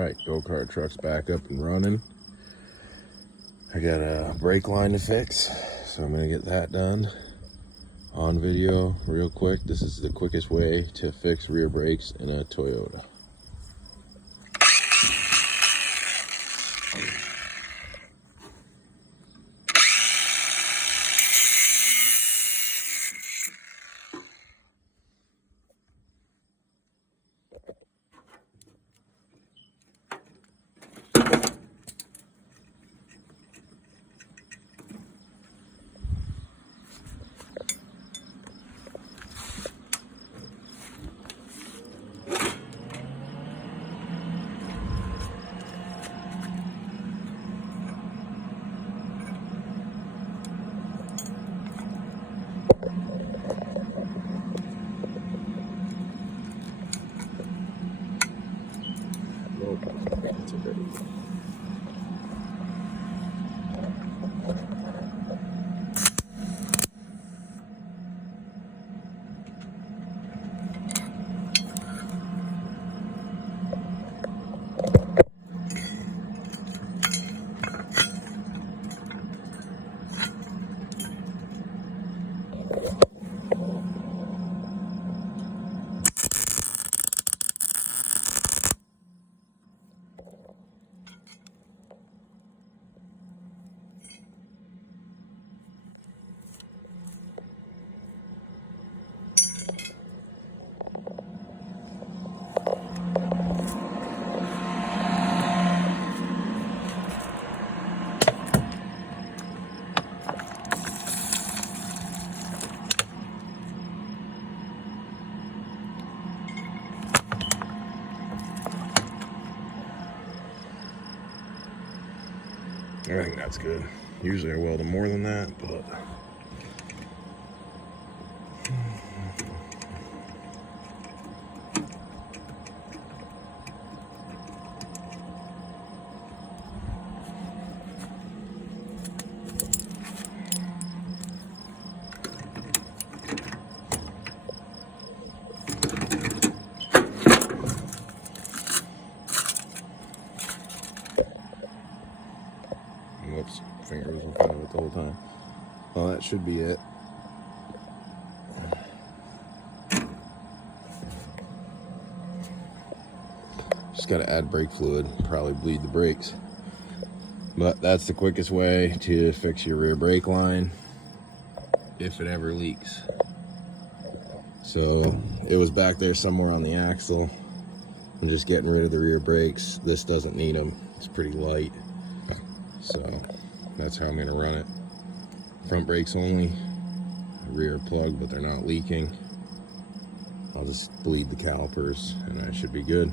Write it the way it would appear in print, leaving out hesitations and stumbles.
Alright, go-kart truck's back up and running. I got a brake line to fix, so I'm gonna get that done on video real quick. This is the quickest way to fix rear brakes in a Toyota. That's okay. I think that's good. Usually I weld them more than that, but whoops, finger was in front of it the whole time. Well, that should be it. Just got to add brake fluid, probably bleed the brakes. But that's the quickest way to fix your rear brake line if it ever leaks. So it was back there somewhere on the axle. I'm just getting rid of the rear brakes. This doesn't need them. It's pretty light. So that's how I'm going to run it. Front brakes only, rear plug, but they're not leaking. I'll just bleed the calipers and I should be good.